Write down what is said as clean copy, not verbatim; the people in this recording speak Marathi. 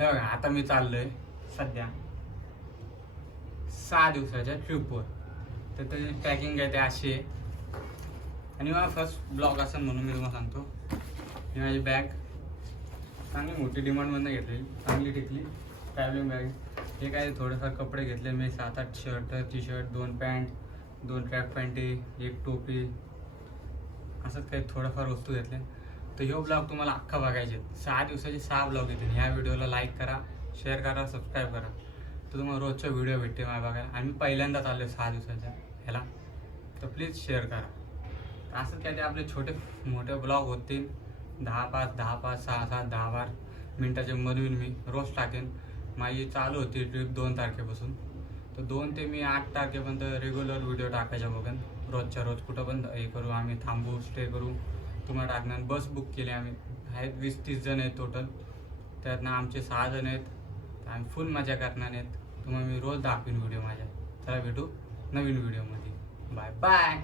हे बघा आता मी चाललोय सध्या 6 दिवसाच्या ट्रिपवर. तर त्याची पॅकिंग आहे ते अशी आहे. आणि मला फर्स्ट ब्लॉग असेल म्हणून मी तुम्हाला सांगतो. ही माझी बॅग चांगली मोठी डिमांडमधून घेतली, चांगली टिकली ट्रॅव्हलिंग बॅग. हे काय थोडेफार कपडे घेतले मी, 7-8 shirt, T shirt, 2 pant, 2 track panty, 1 टोपी, असंच काही थोडंफार वस्तू घेतले. तर ह्यो ब्लॉग तुम्हाला अख्खा बघायचे. 6 दिवसाचे 6 ब्लॉग येतील. ह्या व्हिडिओला लाईक करा, शेअर करा, सबस्क्राईब करा. तर तुम्हाला रोजचा व्हिडिओ भेटते मला बघायला. आणि मी पहिल्यांदाच आलो 6 दिवसाच्या ह्याला, तर प्लीज शेअर करा. असंच काय ते आपले छोटे मोठे ब्लॉग होतील. 10-5, 6-7, 10-12 मिनटाचे मधून मी रोज टाकेन. माझी चालू होती ट्रिप 2 तारखेपासून. तर 2 ते मी 8 तारखेपर्यंत रेग्युलर व्हिडिओ टाकायच्या बघेन. रोजच्या रोज कुठं पण हे करू, आम्ही थांबू, स्टे करू, तुम्हाला टाकणार. बस बुक केली आम्ही, आहेत 20-30 जण आहेत टोटल. त्यातनं आमचे 6 जण आहेत. आम्ही फुल मजा करणार आहेत. तुम्हाला मी रोज दाखवीन व्हिडिओ माझ्या. चला भेटू नवीन व्हिडिओमध्ये. Bye bye.